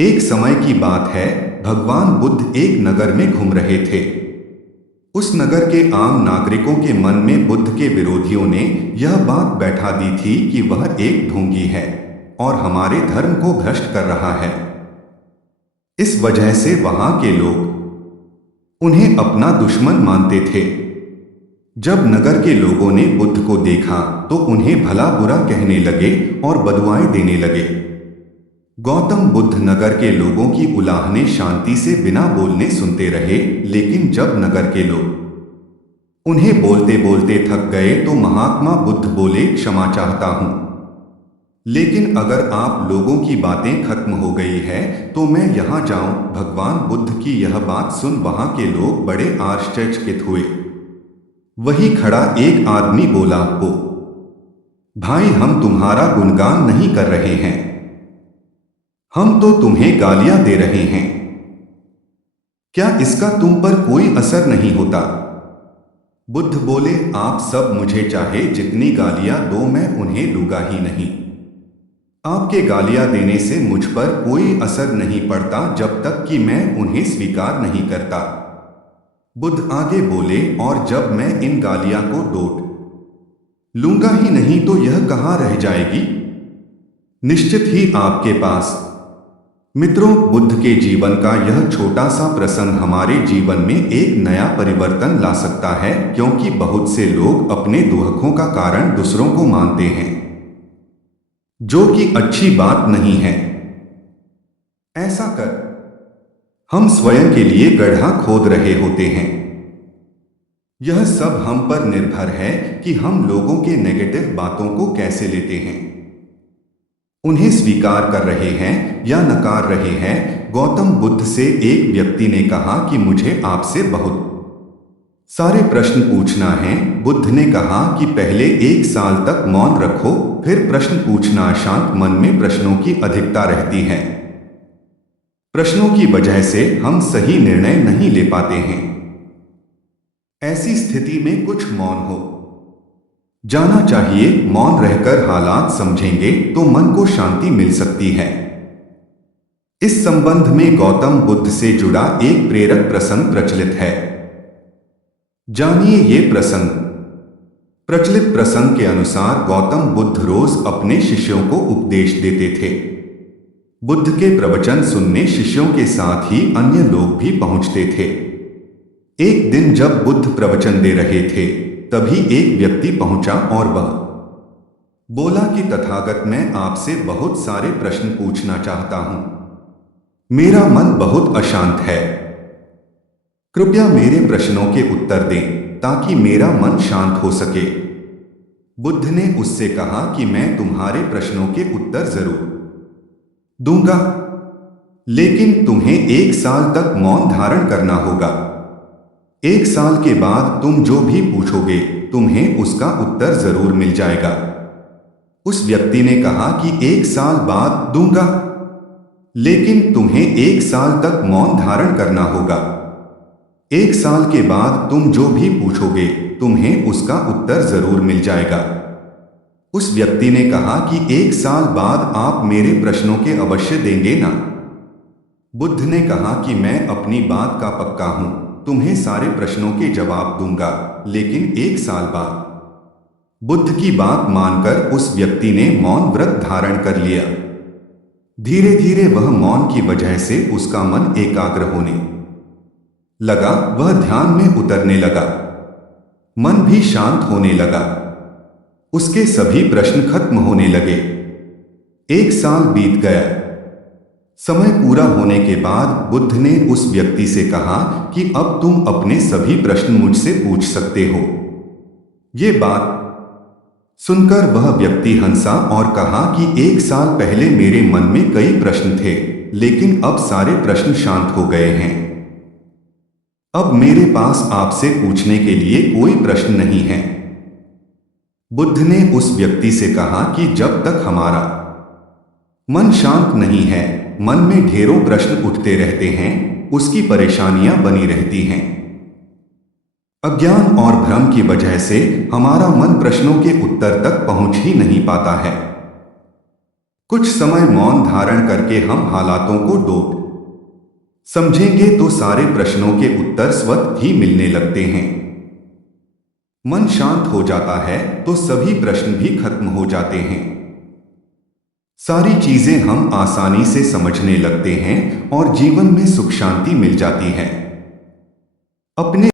एक समय की बात है, भगवान बुद्ध एक नगर में घूम रहे थे। उस नगर के आम नागरिकों के मन में बुद्ध के विरोधियों ने यह बात बैठा दी थी कि वह एक ढोंगी है और हमारे धर्म को भ्रष्ट कर रहा है। इस वजह से वहां के लोग उन्हें अपना दुश्मन मानते थे। जब नगर के लोगों ने बुद्ध को देखा तो उन्हें भला बुरा कहने लगे और बदुआएं देने लगे। गौतम बुद्ध नगर के लोगों की उलाहने शांति से बिना बोलने सुनते रहे, लेकिन जब नगर के लोग उन्हें बोलते बोलते थक गए तो महात्मा बुद्ध बोले, क्षमा चाहता हूं, लेकिन अगर आप लोगों की बातें खत्म हो गई है तो मैं यहां जाऊं। भगवान बुद्ध की यह बात सुन वहां के लोग बड़े आश्चर्यचकित हुए। वही खड़ा एक आदमी बोला, ओ भाई, हम तुम्हारा गुणगान नहीं कर रहे हैं, हम तो तुम्हें गालियां दे रहे हैं। क्या इसका तुम पर कोई असर नहीं होता? बुद्ध बोले, आप सब मुझे चाहे जितनी गालियां दो, मैं उन्हें लूंगा ही नहीं। आपके गालियां देने से मुझ पर कोई असर नहीं पड़ता जब तक कि मैं उन्हें स्वीकार नहीं करता। बुद्ध आगे बोले, और जब मैं इन गालियां को डोट लूंगा ही नहीं तो यह कहां रह जाएगी? निश्चित ही आपके पास। मित्रों, बुद्ध के जीवन का यह छोटा सा प्रसंग हमारे जीवन में एक नया परिवर्तन ला सकता है, क्योंकि बहुत से लोग अपने दुखों का कारण दूसरों को मानते हैं, जो कि अच्छी बात नहीं है। ऐसा कर हम स्वयं के लिए गड्ढा खोद रहे होते हैं। यह सब हम पर निर्भर है कि हम लोगों के नेगेटिव बातों को कैसे लेते हैं, उन्हें स्वीकार कर रहे हैं या नकार रहे हैं। गौतम बुद्ध से एक व्यक्ति ने कहा कि मुझे आपसे बहुत सारे प्रश्न पूछना है। बुद्ध ने कहा कि पहले 1 साल तक मौन रखो, फिर प्रश्न पूछना। शांत मन में प्रश्नों की अधिकता रहती है। प्रश्नों की वजह से हम सही निर्णय नहीं ले पाते हैं। ऐसी स्थिति में कुछ मौन हो जाना चाहिए। मौन रहकर हालात समझेंगे तो मन को शांति मिल सकती है। इस संबंध में गौतम बुद्ध से जुड़ा एक प्रेरक प्रसंग प्रचलित है। जानिए ये प्रसंग। प्रचलित प्रसंग के अनुसार गौतम बुद्ध रोज अपने शिष्यों को उपदेश देते थे। बुद्ध के प्रवचन सुनने शिष्यों के साथ ही अन्य लोग भी पहुंचते थे। एक दिन जब बुद्ध प्रवचन दे रहे थे, तभी एक व्यक्ति पहुंचा और वह बोला कि तथागत, मैं आपसे बहुत सारे प्रश्न पूछना चाहता हूं। मेरा मन बहुत अशांत है, कृपया मेरे प्रश्नों के उत्तर दें ताकि मेरा मन शांत हो सके। बुद्ध ने उससे कहा कि मैं तुम्हारे प्रश्नों के उत्तर जरूर दूंगा, लेकिन तुम्हें 1 साल तक मौन धारण करना होगा। 1 साल के बाद तुम जो भी पूछोगे तुम्हें उसका उत्तर जरूर मिल जाएगा। उस व्यक्ति ने कहा कि 1 साल बाद दूंगा, लेकिन तुम्हें 1 साल तक मौन धारण करना होगा। 1 साल के बाद तुम जो भी पूछोगे तुम्हें उसका उत्तर जरूर मिल जाएगा। उस व्यक्ति ने कहा कि 1 साल बाद आप मेरे प्रश्नों के अवश्य देंगे ना? बुद्ध ने कहा कि मैं अपनी बात का पक्का हूं, तुम्हें सारे प्रश्नों के जवाब दूंगा, लेकिन 1 साल बाद। बुद्ध की बात मानकर उस व्यक्ति ने मौन व्रत धारण कर लिया। धीरे धीरे वह मौन की वजह से उसका मन एकाग्र होने लगा। वह ध्यान में उतरने लगा, मन भी शांत होने लगा। उसके सभी प्रश्न खत्म होने लगे। 1 साल बीत गया। समय पूरा होने के बाद बुद्ध ने उस व्यक्ति से कहा कि अब तुम अपने सभी प्रश्न मुझसे पूछ सकते हो। ये बात सुनकर वह व्यक्ति हंसा और कहा कि 1 साल पहले मेरे मन में कई प्रश्न थे, लेकिन अब सारे प्रश्न शांत हो गए हैं। अब मेरे पास आपसे पूछने के लिए कोई प्रश्न नहीं है। बुद्ध ने उस व्यक्ति से कहा कि जब तक हमारा मन शांत नहीं है, मन में ढेरों प्रश्न उठते रहते हैं, उसकी परेशानियां बनी रहती हैं। अज्ञान और भ्रम की वजह से हमारा मन प्रश्नों के उत्तर तक पहुंच ही नहीं पाता है। कुछ समय मौन धारण करके हम हालातों को डोट समझेंगे तो सारे प्रश्नों के उत्तर स्वतः ही मिलने लगते हैं। मन शांत हो जाता है तो सभी प्रश्न भी खत्म हो जाते हैं। सारी चीजें हम आसानी से समझने लगते हैं और जीवन में सुख शांति मिल जाती है। अपने